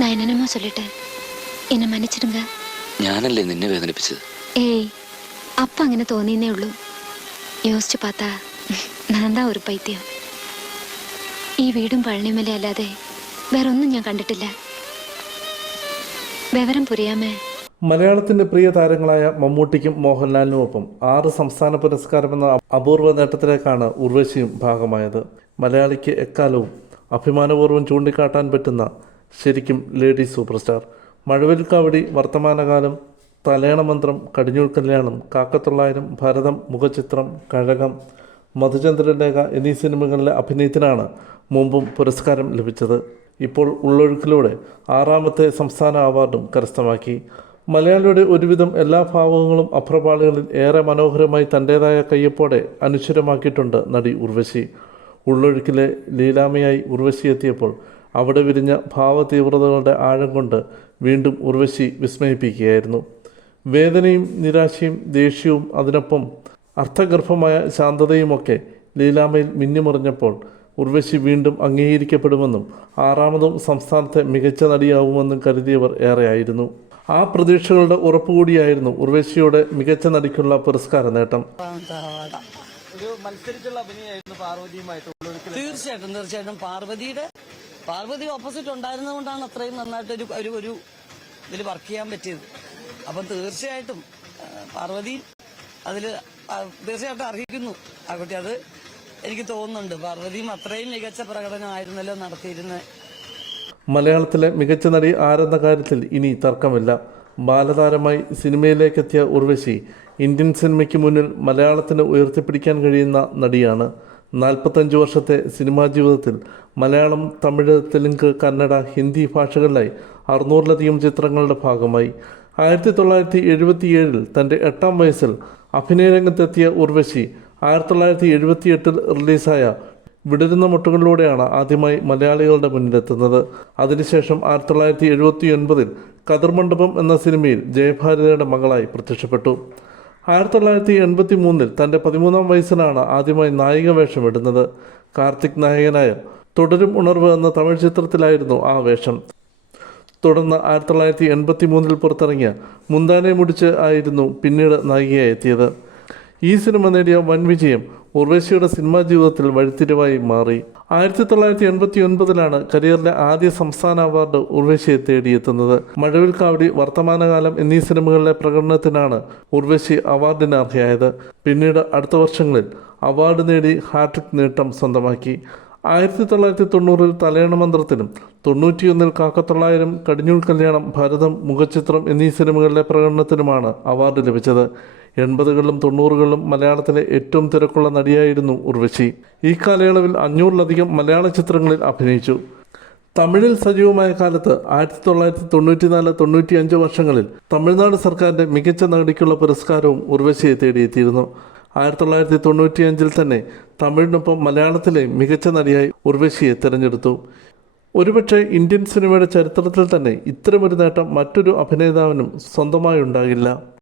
நான் என்னென்னமோ എന്നെ മன்னிച്ചിടുങ്ക ഞാനല്ലേ നിന്നെ വേദനിപ്പിച്ചത്? ഏയ് അപ്പ അങ്ങനെ തോന്നിയെന്നേ ഉള്ളൂ. യോസിച്ചു പാത്ത നാന്താ ഒരു പൈത്യം. ഈ വീടും പഴനിമല അല്ലാതെ വേറൊന്നും ഞാൻ കണ്ടിട്ടില്ല. വിവരം പുരിയാമേ. മലയാളത്തിന്റെ പ്രിയ താരങ്ങളായ മമ്മൂട്ടിക്കും മോഹൻലാലിനും ഒപ്പം ആറ് സംസ്ഥാന പുരസ്കാരം എന്ന അപൂർവ നേട്ടത്തിലേക്കാണ് ഉർവശിയും ഭാഗമായത്. മലയാളിക്ക് എക്കാലവും അഭിമാനപൂർവം ചൂണ്ടിക്കാട്ടാൻ പറ്റുന്ന ശരിക്കും lady super star Mazhavilkavadi Varthamanakalam Thalayanamanthram Kadinjool Kalyanam Kakkathollayiram Bharatham മുഖചിത്രം Kazhagam Madhuchandralekha എന്നീ സിനിമകളിലെ അഭിനയത്തിനാണ് മുമ്പും പുരസ്കാരം ലഭിച്ചത്. ഇപ്പോൾ ഉള്ളൊഴുക്കിലൂടെ ആറാമത്തെ സംസ്ഥാന അവാർഡും കരസ്ഥമാക്കി. മലയാളിയുടെ ഒരുവിധം എല്ലാ ഭാവങ്ങളും അപ്രപാളികളിൽ ഏറെ മനോഹരമായി തന്റേതായ കയ്യപ്പോടെ അനുശ്വരമാക്കിയിട്ടുണ്ട് നടി ഉർവശി. ഉള്ളൊഴുക്കിലെ ലീലാമയായി ഉർവശി എത്തിയപ്പോൾ അവിടെ വിരിഞ്ഞ ഭാവതീവ്രതകളുടെ ആഴം കൊണ്ട് വീണ്ടും ഉർവശി വിസ്മയിപ്പിക്കുകയായിരുന്നു. വേദനയും നിരാശയും ദേഷ്യവും അതിനൊപ്പം അർത്ഥഗർഭമായ ശാന്തതയുമൊക്കെ ലീലാമയിൽ മിന്നിമറിഞ്ഞപ്പോൾ ഉർവശി വീണ്ടും അംഗീകരിക്കപ്പെടുമെന്നും ആറാമതും സംസ്ഥാനത്തെ മികച്ച നടിയാവുമെന്നും കരുതിയവർ ഏറെയായിരുന്നു. ആ പ്രതീക്ഷകളുടെ ഉറപ്പുകൂടിയായിരുന്നു ഉർവശിയുടെ മികച്ച നടിക്കുള്ള പുരസ്കാര നേട്ടം. തീർച്ചയായിട്ടും തീർച്ചയായിട്ടും. പാർവതിയുടെ പാർവതി ഓപ്പോസിറ്റ് ഉണ്ടായിരുന്നതുകൊണ്ടാണ് അത്രയും നന്നായിട്ട് ഒരു ഒരു ഒരു ഇതിൽ വർക്ക് ചെയ്യാൻ പറ്റിയത്. അപ്പം തീർച്ചയായിട്ടും പാർവതി അതിൽ തീർച്ചയായിട്ടും അർഹിക്കുന്നു ആ കുട്ടി. അത് എനിക്ക് തോന്നുന്നുണ്ട്. പാർവതിയും അത്രയും മികച്ച പ്രകടനമായിരുന്നല്ലോ നടത്തിയിരുന്നത് മലയാളത്തിലെ മികച്ച നടി ആരെന്ന കാര്യത്തിൽ ഇനി തർക്കമില്ല. ബാലതാരമായി സിനിമയിലേക്കെത്തിയ ഉർവശി ഇന്ത്യൻ സിനിമയ്ക്ക് മുന്നിൽ മലയാളത്തിന് ഉയർത്തിപ്പിടിക്കാൻ കഴിയുന്ന നടിയാണ്. നാൽപ്പത്തഞ്ച് വർഷത്തെ സിനിമാ ജീവിതത്തിൽ മലയാളം തമിഴ് തെലുങ്ക് കന്നഡ ഹിന്ദി ഭാഷകളിലായി അറുന്നൂറിലധികം ചിത്രങ്ങളുടെ ഭാഗമായി. ആയിരത്തി തൊള്ളായിരത്തി എഴുപത്തിയേഴിൽ തന്റെ എട്ടാം വയസ്സിൽ അഭിനയരംഗത്തെത്തിയ ഉർവശി ആയിരത്തി തൊള്ളായിരത്തി എഴുപത്തിയെട്ടിൽ റിലീസായ വിടരുന്ന മുട്ടുകളിലൂടെയാണ് ആദ്യമായി മലയാളികളുടെ മുന്നിലെത്തുന്നത്. അതിനുശേഷം ആയിരത്തി തൊള്ളായിരത്തി എഴുപത്തി ഒൻപതിൽ കതിർമണ്ഡപം എന്ന സിനിമയിൽ ജയഭാരതിയുടെ മകളായി പ്രത്യക്ഷപ്പെട്ടു. ആയിരത്തി തൊള്ളായിരത്തി എൺപത്തി മൂന്നിൽ തന്റെ പതിമൂന്നാം വയസ്സിലാണ് ആദ്യമായി നായിക വേഷം ഇടുന്നത്. കാർത്തിക് നായകനായ തുടരും ഉണർവ് എന്ന തമിഴ് ചിത്രത്തിലായിരുന്നു ആ വേഷം. തുടർന്ന് ആയിരത്തി തൊള്ളായിരത്തി എൺപത്തി മൂന്നിൽ പുറത്തിറങ്ങിയ മുന്താനെ മുടിച്ച് ആയിരുന്നു പിന്നീട് നായികയായി എത്തിയത്. ഈ സിനിമ നേടിയ വൻ വിജയം ഉർവശിയുടെ സിനിമാ ജീവിതത്തിൽ വഴിത്തിരിവായി മാറി. ആയിരത്തി തൊള്ളായിരത്തി എൺപത്തി ഒൻപതിലാണ് കരിയറിലെ ആദ്യ സംസ്ഥാന അവാർഡ് ഉർവശിയെ തേടിയെത്തുന്നത്. മഴവിൽ കാവടി വർത്തമാനകാലം എന്നീ സിനിമകളിലെ പ്രകടനത്തിനാണ് ഉർവശി അവാർഡിന് അർഹയായത്. പിന്നീട് അടുത്ത വർഷങ്ങളിൽ അവാർഡ് നേടി ഹാട്രിക് നേട്ടം സ്വന്തമാക്കി. ആയിരത്തി തൊള്ളായിരത്തി തൊണ്ണൂറിൽ തലയണ മന്ത്രത്തിനും തൊണ്ണൂറ്റിയൊന്നിൽ കാക്കത്തൊള്ളായിരം കടിഞ്ഞൂൽ കല്യാണം ഭരതം മുഖചിത്രം എന്നീ സിനിമകളിലെ പ്രകടനത്തിനുമാണ് അവാർഡ് ലഭിച്ചത്. എൺപതുകളിലും തൊണ്ണൂറുകളിലും മലയാളത്തിലെ ഏറ്റവും തിരക്കുള്ള നടിയായിരുന്നു ഉർവശി. ഈ കാലയളവിൽ അഞ്ഞൂറിലധികം മലയാള ചിത്രങ്ങളിൽ അഭിനയിച്ചു. തമിഴിൽ സജീവമായ കാലത്ത് ആയിരത്തി തൊള്ളായിരത്തി തൊണ്ണൂറ്റിനാല് തൊണ്ണൂറ്റി അഞ്ച് വർഷങ്ങളിൽ തമിഴ്നാട് സർക്കാരിന്റെ മികച്ച നടിക്കുള്ള പുരസ്കാരവും ഉർവശിയെ തേടിയെത്തിയിരുന്നു. ആയിരത്തി തൊള്ളായിരത്തി തൊണ്ണൂറ്റി അഞ്ചിൽ തന്നെ തമിഴിനൊപ്പം മലയാളത്തിലെ മികച്ച നടിയായി ഉർവശിയെ തിരഞ്ഞെടുത്തു. ഒരുപക്ഷെ ഇന്ത്യൻ സിനിമയുടെ ചരിത്രത്തിൽ തന്നെ ഇത്തരമൊരു നേട്ടം മറ്റൊരു അഭിനേതാവിനും സ്വന്തമായി ഉണ്ടാകില്ല